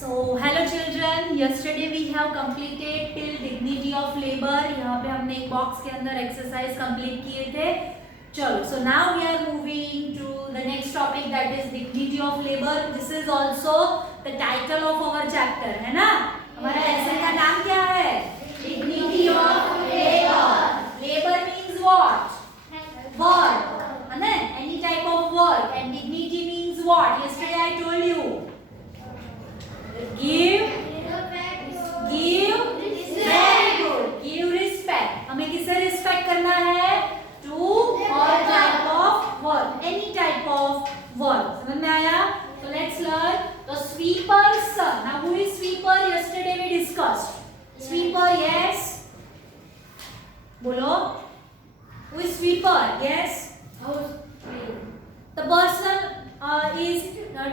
So hello children, yesterday we have completed till dignity of labor. यहाँ पे हमने एक बॉक्स के अंदर एक्सरसाइज कंप्लीट किए थे. चलो, so now we are moving to the next topic, that is dignity of labor. This is also the title of our chapter, है ना? हमारा लेसन का नाम क्या है? Dignity of labor. Labor means what? Work, है ना? Any type of work. And dignity means what? Yesterday I told you. Give very good. Give respect. हमें किसे रिस्पेक्ट करना है? To all type of work, any type of work. समझ में आया? So let's learn. The sweeper's son. Now who is sweeper? Yesterday we discussed. Sweeper, yes. बोलो. Who is sweeper? Yes. The person is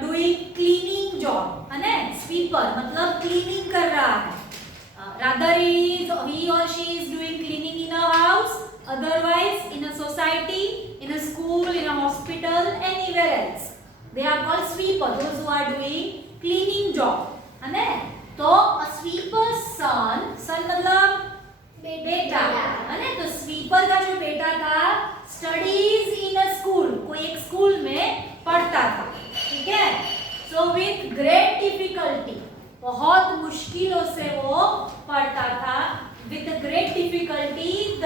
doing cleaning job, है ना? Sweeper मतलब cleaning कर रहा है. Rather he or she is doing cleaning in a house, otherwise in a society, in a school, in a hospital, anywhere else. They are called sweeper. Those who are doing cleaning job, है ना? तो a sweeper's son, son मतलब बेटा, है ना? तो sweeper का जो बेटा था स्टडीज इन अ स्कूल, कोई एक स्कूल में पढ़ता था, ठीक है? सो विथ ग्रेट डिफिकल्टी, बहुत मुश्किलों से वो पढ़ता था. With great difficulty the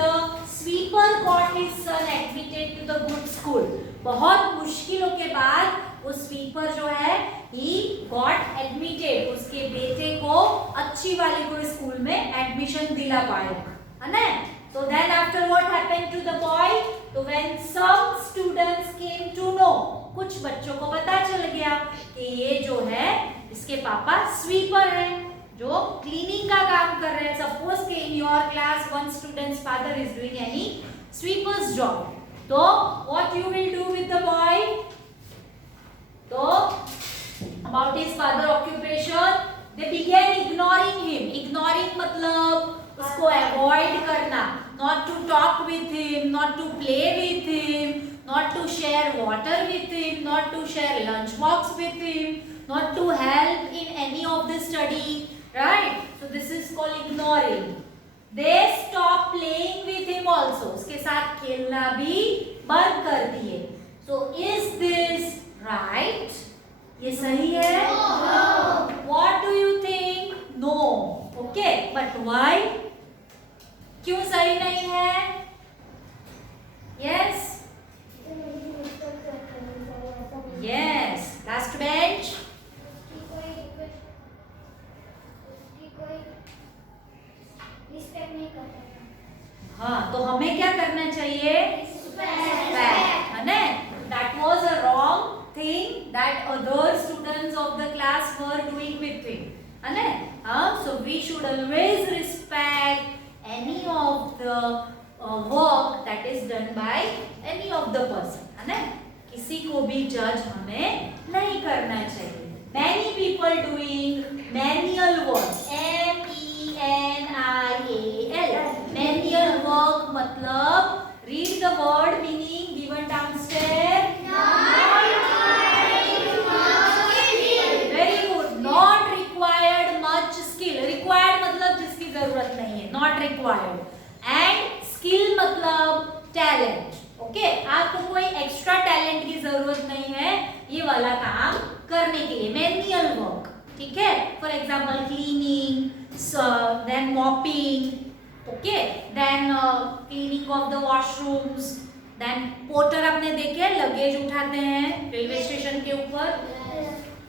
sweeper got his son admitted to the good school. बहुत मुश्किलों के बाद वो स्वीपर जो है ही गॉट एडमिटेड, उसके बेटे को अच्छी वाली कोई स्कूल में एडमिशन दिला पाया, है ना? So then after what happened to the boy? So when some students came to know, कुछ बच्चों को पता चल गया कि ये जो है इसके पापा स्वीपर है, जो क्लीनिंग का काम कर रहे हैं. सपोज कि in your class one student's father is doing any sweeper's job. तो what you will do with the boy? तो about his father occupation, they began ignoring him. Ignoring मतलब उसको अवॉइड करना, not to talk with him, not to play with him, not to share water with him, not to share lunch box with him, not to help in any of the study, right? So this is called ignoring. They stop playing with him also. उसके साथ खेलना भी बंद कर दिए. So is this right? ये सही है? No. What do you think? No. Okay, but why? क्यों सही नहीं है? Yes. Yes. Last bench. हाँ, तो हमें क्या करना चाहिए? Respect, है ना? That was a wrong thing that other students of the class were doing with him, है ना? हाँ, so we should always respect any of the work that is done by any of the person, है ना? किसी को भी जज हमें नहीं करना चाहिए. Many people doing manual work, MENIAL. Manual work मतलब read the word meaning given downstairs. Very good. Not required much skill. Required मतलब जिसकी जरूरत नहीं है, not required. And skill मतलब talent. ओके, आपको कोई एक्स्ट्रा टैलेंट की जरूरत नहीं है ये वाला काम करने के लिए. मैनुअल वर्क, ठीक है? For example cleaning, then mopping, okay, then cleaning of the washrooms, then porter आपने देखे लगेज उठाते हैं रेलवे स्टेशन के ऊपर.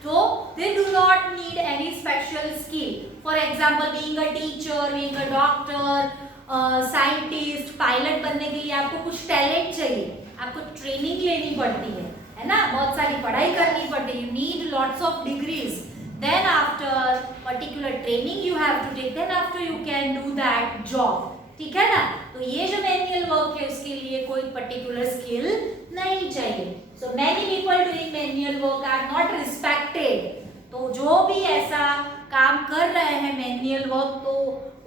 तो they do not need any special skill. For example, being a teacher, being a doctor, scientist, pilot बनने के लिए आपको कुछ टैलेंट चाहिए, आपको ट्रेनिंग लेनी पड़ती है ना? बहुत सारी पढ़ाई करनी पड़ती है. You need lots of degrees. Then after particular training you have to take, then after you can do that job, ठीक है ना? तो ये जो मैनुअल वर्क है उसके लिए कोई पर्टिकुलर स्किल नहीं चाहिए. So many people doing manual work are not respected. तो जो भी ऐसा काम कर रहे हैं मैनुअल वर्क, तो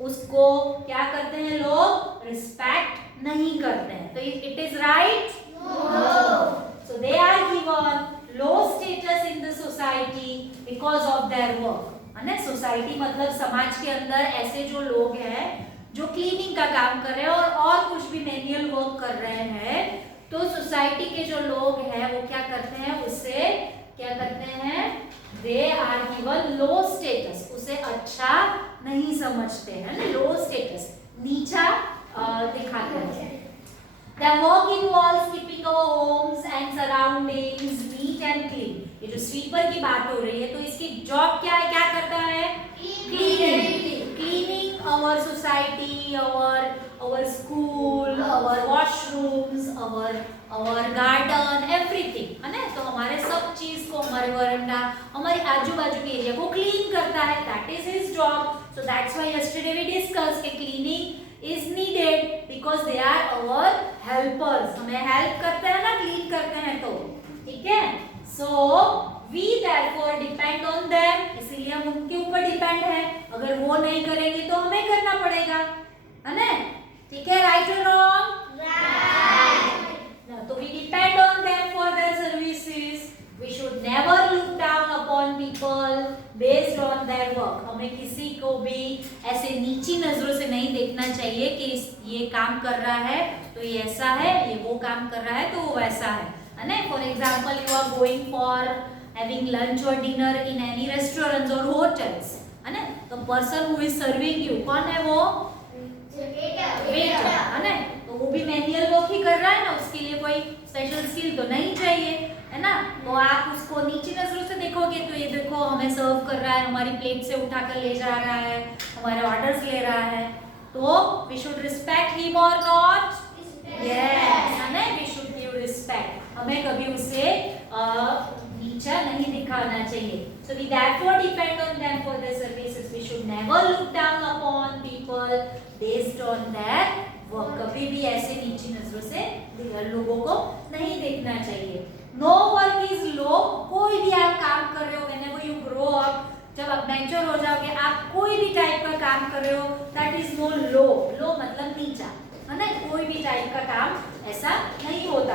उसको क्या करते हैं लोग? रिस्पेक्ट नहीं करते हैं. तो it is right? No. So they are given low status in the society because of their work. है ना। सोसाइटी मतलब समाज के अंदर ऐसे जो लोग हैं जो क्लीनिंग का काम कर रहे हैं और कुछ भी मैनुअल वर्क कर रहे हैं, तो सोसाइटी के जो लोग हैं वो क्या करते हैं, उससे क्या करते हैं, they are given low status, उसे अच्छा नहीं समझते हैं ना, लो स्टेटस, नीचा दिखाते हैं। The work involves keeping our homes and surroundings neat and clean. ये जो स्वीपर की बात हो रही है, तो इसकी जॉब क्या है, क्या करता है, cleaning our society, our school, our washrooms, our garden, everything, है ना। तो हमारे सब चीज को, हमारे वरांडा, हमारे आजू बाजू के एरिया को क्लीन करता है, that is his job. So that's why yesterday we discussed कि cleaning is needed because they are our helpers. हमें हेल्प करते हैं ना, क्लीन करते हैं तो, ठीक है। So we therefore depend on them, इसीलिए हम उनके ऊपर डिपेंड है, अगर वो नहीं करेंगे तो हमें करना पड़ेगा, है ना, ठीक है। राइट और रॉन्ग, राइट। तो we depend on them for their services. We should never look down upon people based on their work. हमें किसी को भी ऐसे नीची नजरों से नहीं देखना चाहिए कि ये काम कर रहा है तो ये ऐसा है, ये वो काम कर रहा है तो वो वैसा है ना। For example, you are going for having lunch और डिनर इन एनी रेस्टोरेंट्स और होटल्स, है ना। तो person who is serving you कौन है, वो वेटर, है ना। तो वो भी मैनुअल वर्क ही कर रहा है ना, उसके लिए कोई स्पेशल स्किल तो नहीं चाहिए, है ना। तो आप उसको नीची नजरों से देखोगे तो ये देखो हमें सर्व कर रहा है, हमारी प्लेट से उठाकर ले जा रहा है, हमारे ऑर्डर्स ले रहा है, तो वी शुड रिस्पेक्ट हिम और नॉट, यस, है ना, वी शुड गिव रिस्पेक्ट, हमें कभी उसे नीचा नहीं दिखाना चाहिए। So we therefore depend on them for their services. We should never look down upon people based on their work. कभी भी ऐसे नीची नजरों से लोगों को नहीं देखना चाहिए। नो वर्क इज लो, कोई भी आप काम कर रहे हो, whenever you grow up, जब आप मैच्योर हो जाओगे, आप कोई भी टाइप का काम कर रहे हो, दैट इज नो लो, लो मतलब नीचा, है ना। कोई भी टाइप का काम ऐसा नहीं होता।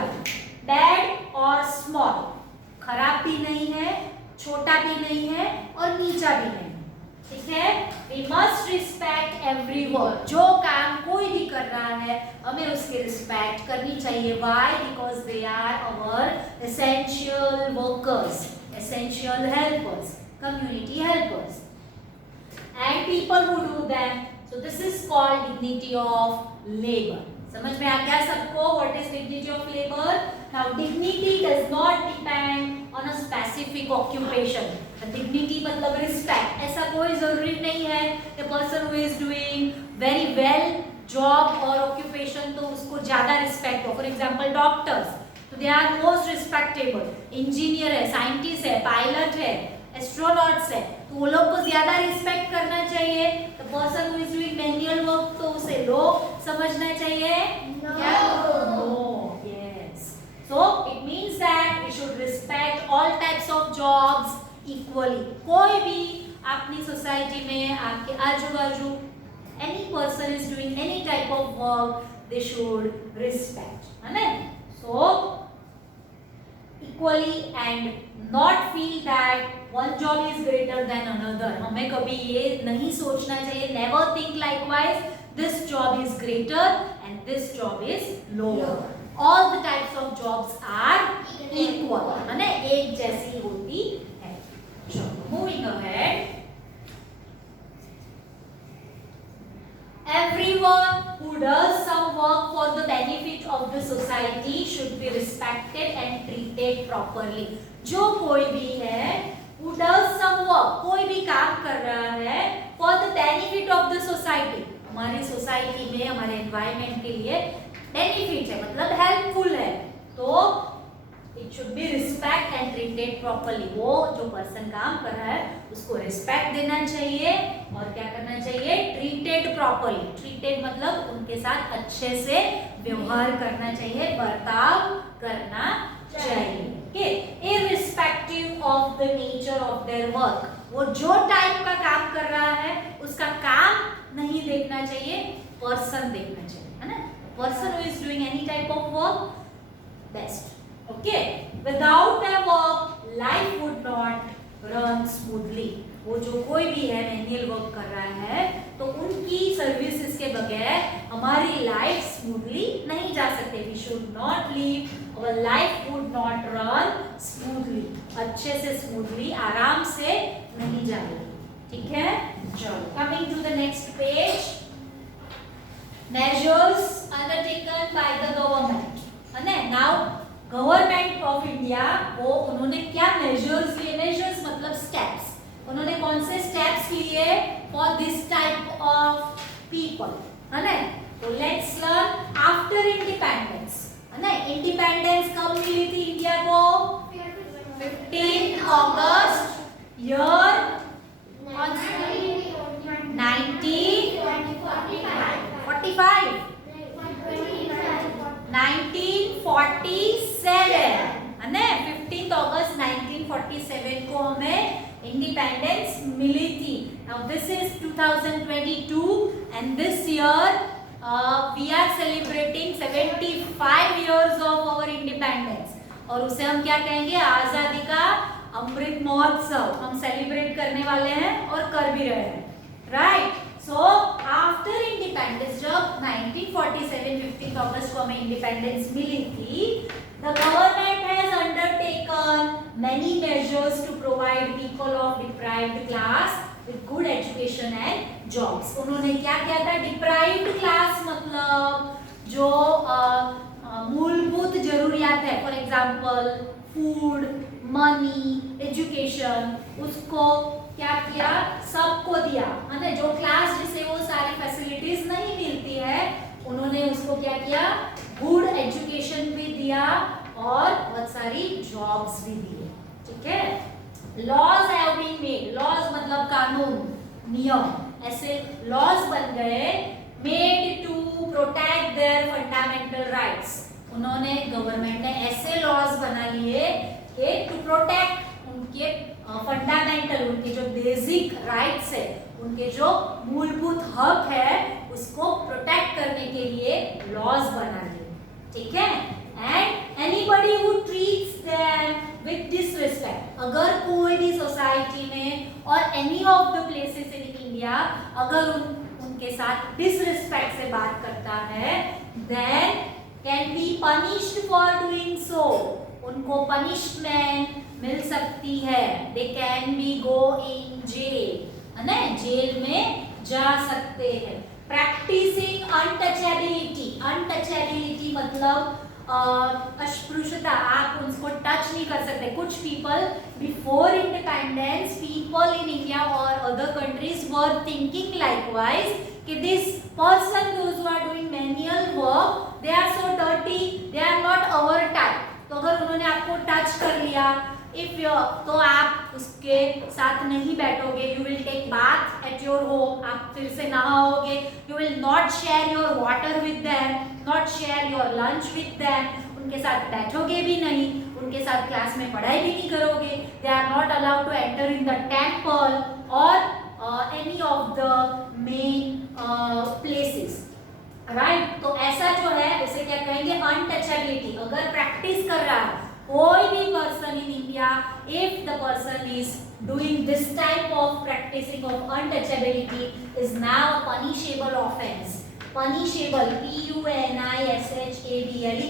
बैड और स्मॉल, खराब भी नहीं है, छोटा भी नहीं है और नीचा भी नहीं, ठीक है। We must respect every work, जो काम कोई भी कर रहा है हमें उसकी रिस्पेक्ट करनी चाहिए। Why? Because they are our essential workers, essential helpers, community helpers and people who do them. So this is called dignity of labour. समझ में आ गया सबको? What is dignity of labour? Now dignity does not depend on a specific occupation. Dignity मतलब respect, ऐसा कोई जरूरी नहीं है कि person who is doing very well job और ऑक्यूपेशन तो उसको ज्यादा रिस्पेक्ट हो। फॉर एग्जांपल डॉक्टर्स, तो they are most respectable. Engineer है, साइंटिस्ट है, पायलट है, एस्ट्रोनॉट्स है, तो वो लोग को ज्यादा रिस्पेक्ट करना चाहिए। The person who is doing manual work तो उसे लो समझना चाहिए? No, yes. So it means that we should respect all types of jobs equally. कोई भी अपनी सोसाइटी में, आपके आजू बाजू, any person is doing any type of work, they should respect, है ना। सो equally and not feel that one job is greater than another. हमें कभी ये नहीं सोचना चाहिए, never think likewise, this job is greater and this job is lower. All the types of jobs are equal, है ना, एक जैसी होती है। Moving ahead, everyone who does some work for the benefit of the society should be respected and treated properly. जो कोई भी है who does some work, कोई भी काम कर रहा है for the benefit of the society, हमारी सोसाइटी में, हमारे एनवायरनमेंट के लिए बेनिफिट है, मतलब हेल्पफुल है, तो it should be respect and treated properly. वो जो पर्सन काम कर रहा है उसको रिस्पेक्ट देना चाहिए और क्या करना चाहिए? Treated properly. ट्रीटेड मतलब उनके साथ अच्छे से व्यवहार करना चाहिए, बर्ताव करना चाहिए। Irrespective of the nature of their work, वो जो टाइप का काम कर रहा है उसका काम नहीं देखना चाहिए, पर्सन देखना चाहिए, है ना। Person who is doing any type of work best, okay. Without their work life would not run smoothly. वो जो कोई भी है मैनुअल वर्क कर रहा है, तो उनकी सर्विसेज के बगैर हमारी लाइफ स्मूथली नहीं जा सकते। We should not leave, our life would not run smoothly, अच्छे से स्मूथली आराम से नहीं जाएगी। ठीक है, चलो coming to the next page. Measures undertaken by the government, है ना। नाउ गवर्नमेंट ऑफ इंडिया वो उन्होंने क्या मेजर्स लिए, मेजर्स मतलब स्टेप्स, उन्होंने कौन से स्टेप्स लिए for this type of people, है ना। तो लेट्स लर्न आफ्टर इंडिपेंडेंस, है ना। इंडिपेंडेंस कब मिली थी इंडिया को? 15 अगस्त ईयर 1947, है ना। 15 अगस्त 1947 को हमें इंडिपेंडेंस मिली थी। Now this is 2022 and this year we are celebrating 75 years of our independence, और उसे हम क्या कहेंगे? आजादी का अमृत महोत्सव हम सेलिब्रेट करने वाले हैं और कर भी रहे हैं, राइट। सो आफ्टर इंडिपेंडेंस, जब 1947 15 अगस्त को हमें इंडिपेंडेंस मिली थी, the government has undertaken many measures to provide people of deprived class with good education and jobs। उन्होंने क्या किया था? deprived class मतलब जो मूलभूत जरूरियात है, for example food, money, education, उसको क्या किया? सबको दिया, है ना। जो क्लास जिसे वो सारी फैसिलिटीज नहीं मिलती है, उन्होंने उसको क्या किया? गुड एजुकेशन भी दिया और बहुत सारी जॉब्स भी दिए। ठीक है, laws have been made, laws मतलब कानून, नियम, ऐसे लॉज बन गए, made to protect their fundamental rights. उन्होंने, गवर्नमेंट ने ऐसे लॉज बना लिए कि टू प्रोटेक्ट उनके फंडामेंटल, उनके जो बेसिक राइट्स है, उनके जो मूलभूत हक है, उसको प्रोटेक्ट करने के लिए लॉज बना लिए। ठीक है, and anybody who treats them with disrespect, अगर कोई भी सोसाइटी में और any of the places in India अगर उनके साथ डिसरिस्पेक्ट से बात करता है, then can be punished for doing so, उनको पनिशमेंट मिल सकती है। They can be go in jail, है ना, जेल में जा सकते हैं। प्रैक्टिसिंग अनटचेबिलिटी, अनटचेबिलिटी मतलब अस्पृश्यता, आप उनको टच नहीं कर सकते। कुछ people before independence, people in India और other countries were thinking likewise कि this person those who are doing manual work, they are so dirty, they are not our type. तो अगर उन्होंने आपको टच कर लिया, इफ तो आप उसके साथ नहीं बैठोगे, you will take bath at your home, आप फिर से नहाओगे, you will not share your water with them, not share your lunch with them, उनके साथ बैठोगे भी नहीं, उनके साथ क्लास में पढ़ाई भी नहीं करोगे, they are not allowed to enter in the temple और any of the main places, right. तो ऐसा जो है उसे क्या कहेंगे? अनटचेबिलिटी। अगर प्रैक्टिस कर रहा है कोई भी person in India, if the person is doing this type of practicing of untouchability is now a punishable offense। punishable, punishable,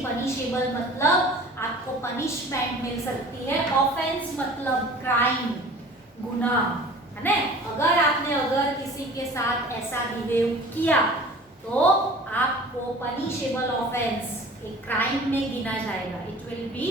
punishable मतलब आपको पनिशमेंट मिल सकती है, ऑफेंस मतलब क्राइम, गुनाह, है ना। अगर किसी के साथ ऐसा बिहेव किया तो आपको पनिशेबल ऑफेंस, एक क्राइम में गिना जाएगा, it will be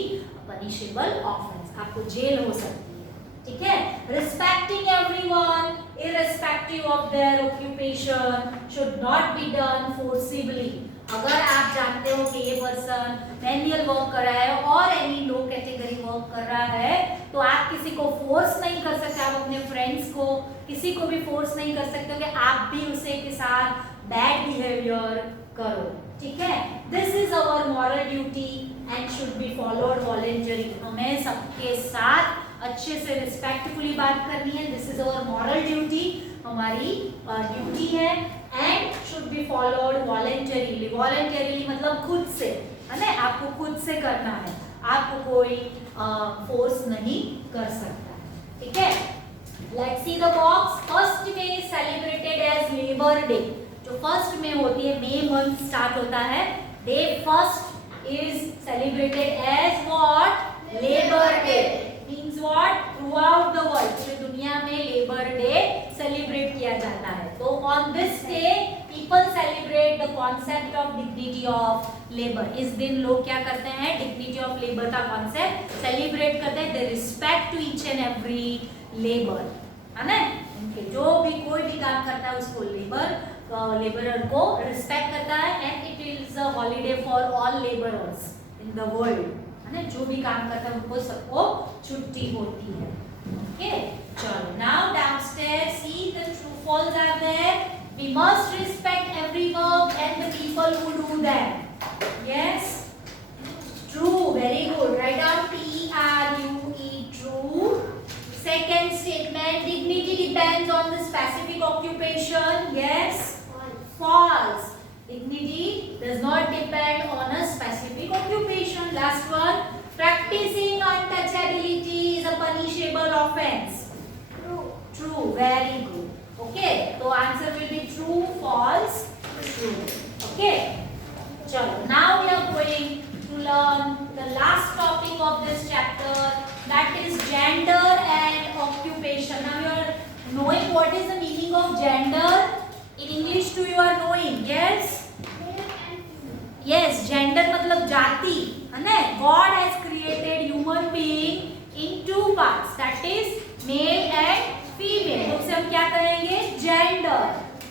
punishable offence, आपको जेल हो सकती है। ठीक है, respecting everyone irrespective of their occupation should not be done forcibly. अगर आप जानते हो कि ये पर्सन मैनुअल वर्क कर रहा है और एनी लो कैटेगरी वर्क कर रहा है, तो आप किसी को फोर्स नहीं कर सकते, आप अपने फ्रेंड्स को, किसी को भी फोर्स नहीं कर सकते कि आप भी उसे के साथ बैड बिहेवियर करो। ठीक है, this is our moral duty and should be followed voluntary. हमें सबके साथ अच्छे से रिस्पेक्टफुली बात करनी है, this is our moral duty, हमारी ड्यूटी है, and should be followed voluntarily. Voluntarily मतलब खुद से, है ना, आपको खुद से करना है, आपको कोई फोर्स नहीं कर सकता। ठीक है, Let's see the box. First May is celebrated as Labor Day. जो फर्स्ट में होती है, मे मंथ स्टार्ट होता है, day first is celebrated as what? Labour day. Means what? Throughout the world, पूरी दुनिया में लेबर डे सेलिब्रेट किया जाता है. तो on this day people celebrate the concept of dignity of labour. इस दिन लोग क्या करते हैं? डिग्निटी ऑफ लेबर का कॉन्सेप्ट सेलिब्रेट करते हैं. They respect to each and every labour, है ना? जो भी कोई भी काम करता है उसको लेबरर को रिस्पेक्ट करता है. And it is a holiday for all labourers in the world, है ना? जो भी काम करता है उनको सबको छुट्टी होती है. ओके, चलो now downstairs see the true false are there. We must respect every work and the people who do that. Yes, true, very good. Right down TRUE, true. Second statement, dignity depends on the specific occupation. Yes. False. Dignity does not depend on a specific occupation. Last one, practicing untouchability is a punishable offense. True. True. Very good. Okay. So answer will be true, false, true. Okay. Chalo. Now we are going to learn the last topic of this chapter. That is gender and occupation. Now you are knowing what is the meaning of gender. In English too you are knowing. Yes. Yes. Gender मतलब जाति, है ना? God has created human being in two parts. That is male and female. तो उसे हम क्या कहेंगे? Gender.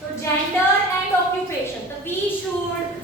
तो gender and occupation. तो we should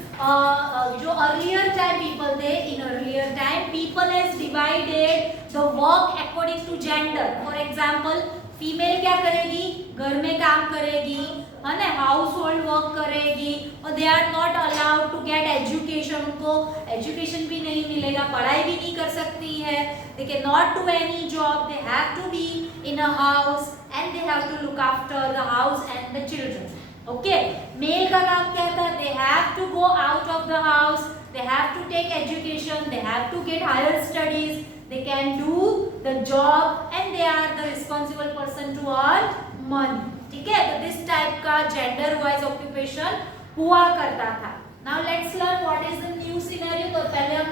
जो earlier time people थे, in earlier time people has divided the work according to gender. For example, female क्या करेगी? घर में काम करेगी, है ना? हाउस होल्ड वर्क करेगी, और they are not allowed to get education. उनको एजुकेशन भी नहीं मिलेगा, पढ़ाई भी नहीं कर सकती है. They can not do any job. They have to be in a house and they have to look after the house and the children. Okay, male का काम क्या था? They have to go out of the house, they have to take education, they have to get higher studies, they can do the job and they are the responsible person to earn money. ठीक है? तो this type का gender wise occupation हुआ करता था. Now let's learn what is the new scenario. तो पहले हम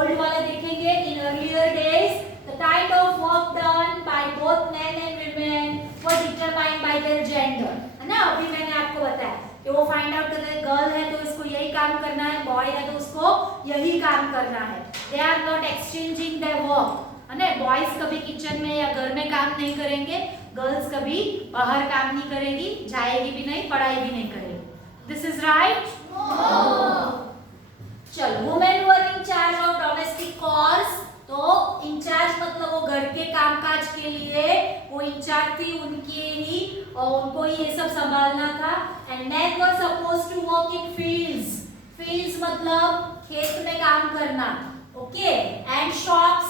old वाले देखेंगे. In earlier days the kind of work done by both men and women was determined by their gender. है ना? अभी मैंने आपको बताया कि वो फाइंड आउट करते हैं, गर्ल है तो इसको यही काम करना है, बॉय है तो उसको यही काम करना है. They are not exchanging their work, है ना? बॉयज कभी किचन में या घर में काम नहीं करेंगे, गर्ल्स कभी बाहर काम नहीं करेगी, जाएगी भी नहीं, पढ़ाई भी नहीं करेगी. This is right? चलो, women were in charge of domestic chores. तो इंचार्ज मतलब वो घर के कामकाज के लिए वो इंचार्ज थी, उनके ही और उनको ही ये सब संभालना था. And men were supposed to work in fields. Fields मतलब खेत में काम करना. ओके, एंड शॉप्स,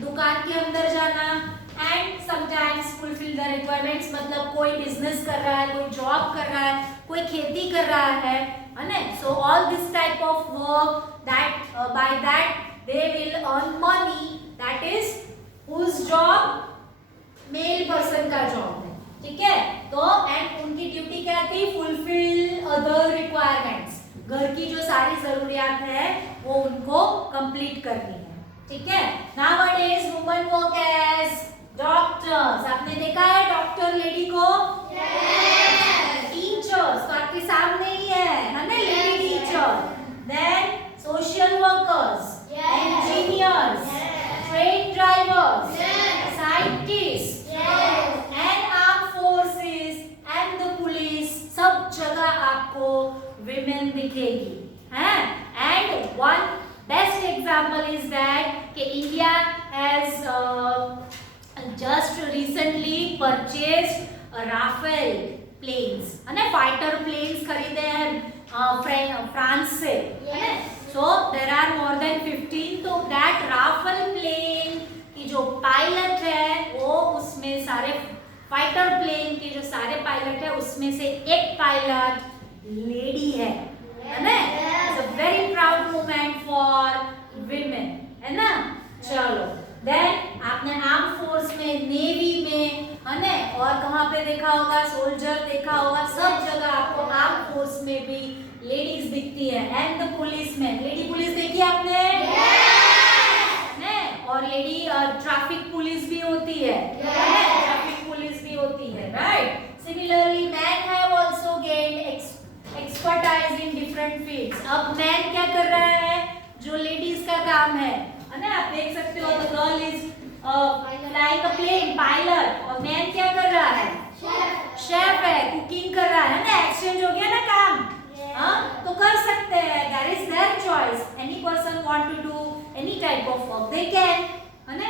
दुकान के अंदर जाना. And sometimes fulfil the requirements मतलब कोई बिजनेस कर रहा है, कोई जॉब कर रहा है, कोई खेती कर रहा है ना? So all this type of work that by that they will earn money. That is whose job? Male person का job है. ठीक है? तो एंड उनकी ड्यूटी क्या थी? Fulfil other requirements. घर की जो सारी जरूरियात है वो उनको कंप्लीट करनी है. ठीक है? Nowadays women work as doctors. आपने देखा है डॉक्टर लेडी को? Yes. टीचर्स तो आपके सामने ही है ना? Lady teacher. Then social workers. Engineers, train drivers, scientists, and armed forces and the police. सब जगह आपको women दिखेगी, हैं? And one best example is that कि India has just recently purchased Rafale planes, है ना? fighter planes खरीदे हैं फ्रांस से, है ना? So there are more than 15. तो that Rafale plane की जो पायलट है वो उसमें सारे फाइटर प्लेन के जो सारे पायलट है उसमें से एक पायलट लेडी है ना? It's a very proud moment for women, है ना? चलो, then आपने आर्म फोर्स में, नेवी में, है है ना। और कहाँ पे देखा होगा, सोल्जर देखा होगा, सब जगह आपको आर्म फोर्स में भी लेडीज दिखती है। And the policeman, lady police देखी आपने? और लेडी ट्रैफिक पुलिस भी होती है, ट्रैफिक पुलिस भी होती है, right. Similarly man have also gained expertise in different fields. अब मैन क्या कर रहा है, जो लेडीज का काम है ना, आप देख सकते हो, the girl is flying a plane, pilot, और मैन क्या कर रहा है, शेफ है, कुकिंग कर रहा है ना। एक्सचेंज हो गया ना काम, हाँ, तो कर सकते हैं, that is their choice. Any person want to do any type of work they can, है ना।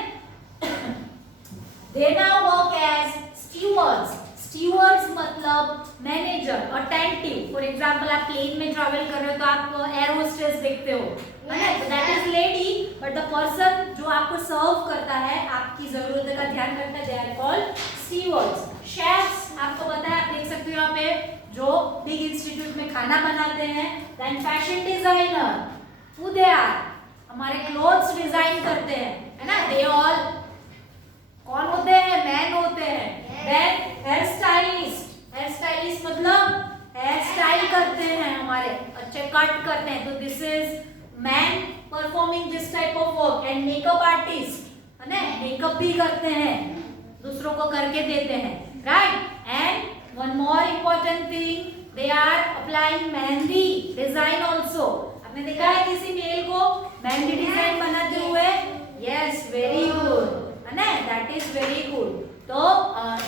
they now work as stewards। stewards मतलब मैनेजर, अटेंटिव। फॉर एग्जांपल आप प्लेन में ट्रैवल कर रहे हो तो आप एयर होस्टेस देखते हो, है ना, that is lady, but the person जो आपको सर्व करता है, आपकी जरूरतों का ध्यान रखता है, they are called stewards. Chefs आपको पता है, आप देख सकते हो यहाँ पे, जो बिग इंस्टीट्यूट में खाना बनाते हैं। Then fashion designer, who they are, हमारे क्लोथ्स डिजाइन करते हैं, है ना, दे ऑल कौन होते हैं, मैन होते हैं। Then hair stylist, hair stylist मतलब हेयर स्टाइल करते हैं, हमारे अच्छे कट करते हैं, तो this is man performing this type of work. And makeup artist, है ना, मेकअप भी करते हैं, दूसरों को करके देते हैं, right. And one more important thing, they are applying mehndi design also. आपने देखा है किसी मेल को मेहंदी डिजाइन बनाते हुए? यस, वेरी गुड, है ना, दैट इज वेरी गुड। तो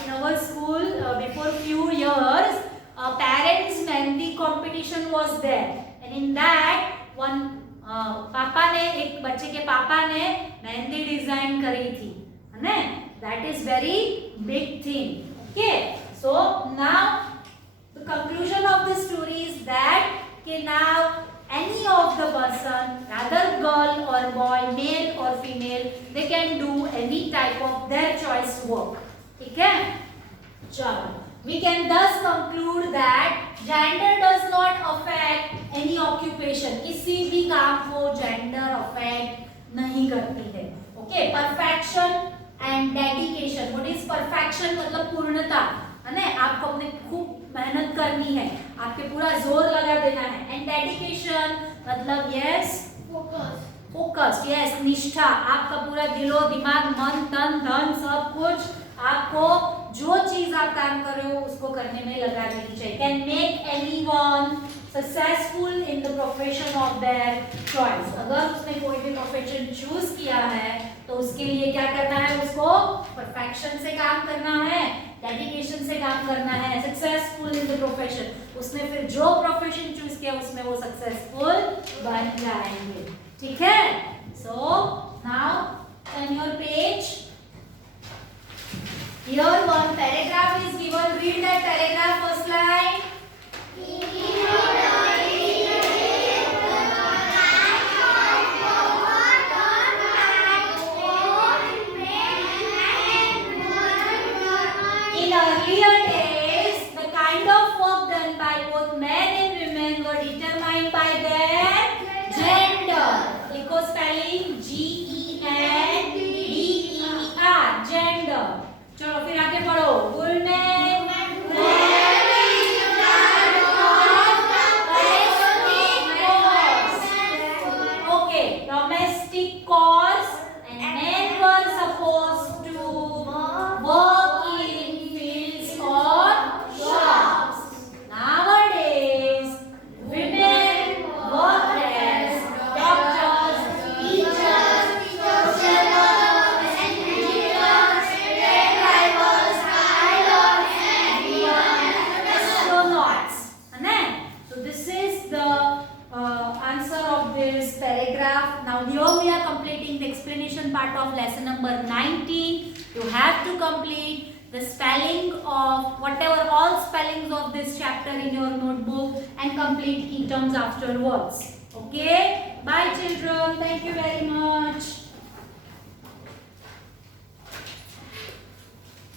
in our school before few years parents mehndi competition was there, and in that one पापा ने, एक बच्चे के पापा ने मेहंदी डिजाइन करी थी, है ना, that is very big thing. Okay, so now the conclusion of the story is that कि now any of the person, rather girl or boy, male or female, they can do any type of their choice work, ठीक है। चलो, we can thus conclude that gender does not affect any occupation, किसी भी काम को gender affect नहीं करती है। Okay, perfection and dedication, what is perfection मतलब पूर्णता, है ना, आपको अपने खूब मेहनत करनी है, आपके पूरा जोर लगा देना है। एंड डेडिकेशन मतलब यस, फोकस, यस, निष्ठा, आपका पूरा दिलो दिमाग, मन, तन, धन, सब कुछ आपको जो चीज आप काम कर रहे हो उसको करने में लगा देनी चाहिए। Can make anyone successful in the profession of their choice. अगर उसने कोई भी प्रोफेशन चूज किया है तो उसके लिए क्या करना है, उसको परफेक्शन से काम करना है, डेडिकेशन से काम करना है, सक्सेसफुल इन द प्रोफेशन। उसने फिर जो प्रोफेशन चूज किया उसमें वो सक्सेसफुल बन जाएंगे, ठीक है। So now turn your page. Here one paragraph is given. Read that paragraph, first line. In earlier days, the kind of work done by both men and women were determined by their gender. लिखो spelling GENDER, gender. चलो फिर आगे पढ़ो। Women okay, domestic chores, and men were supposed to work in fields or shops. Nowadays, women work as doctors, teachers, social workers, engineers, train drivers, pilots, and even astronauts. So this is the answer of this paragraph. Now here we are completing the explanation part of lesson number 19. You have to complete the spelling of whatever all spellings of this chapter in your notebook and complete key terms afterwards. Okay, bye children, thank you very much.